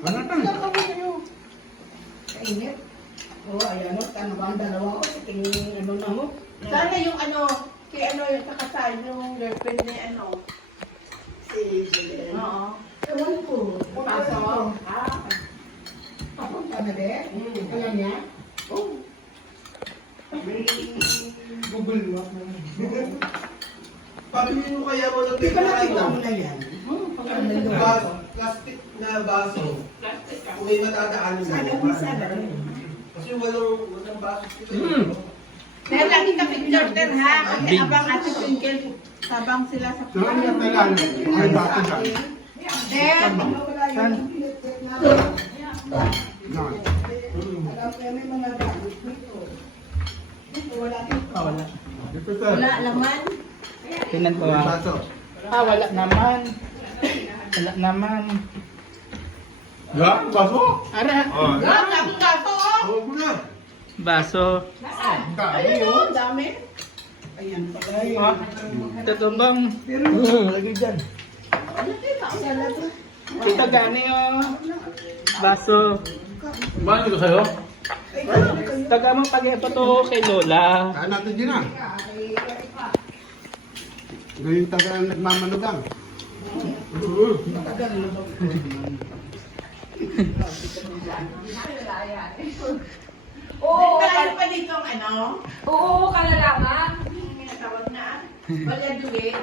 Ano na? Kainit. Oh, ayan o. Ano ba ang dalawa ko? Tingin ano na mo. Sana yung ano, kay ano yung kakasal yung girlfriend ni ano. Si Julian. Oo. Ewan ko. Pasok. Papunta na din? Alam niya? Oh. Google mo. Pabili mo kaya mo ng Di ba nakita mo na yan? plastic na baso. Kung may matadaanan mo. Sana di sana. Kasi walang baso sila. Dahil lagi ka picture din ha. Kasi abang Ate Twinkle, sabang sila sa Saan yung tagal? Ay, bato dyan. Then, Wala Saan? yung pinit na. Yan. Alam ko may mga gamit dito. Dito wala dito. Wala. Dito sir. wala laman. Tingnan ko May ah. baso. Wala naman. Wala naman. Yan, baso. Ara, Oh, Ang daming gato oh. Oo ko na. baso. Ang dami Ayun oh. oh, ang dami. Ayan pala yun. Ah, ito bang? Lagi dyan. Ano din ako? Ito gani oh. Baso. Bago ito sa'yo? Taga mo pag ito to kay Lola. Kaya natin din ah. Ngayon taga nagmamanugang. Oo, meron pa dito ang ano. Oo, kalalaman. Yung tinatawag na. Valladolid.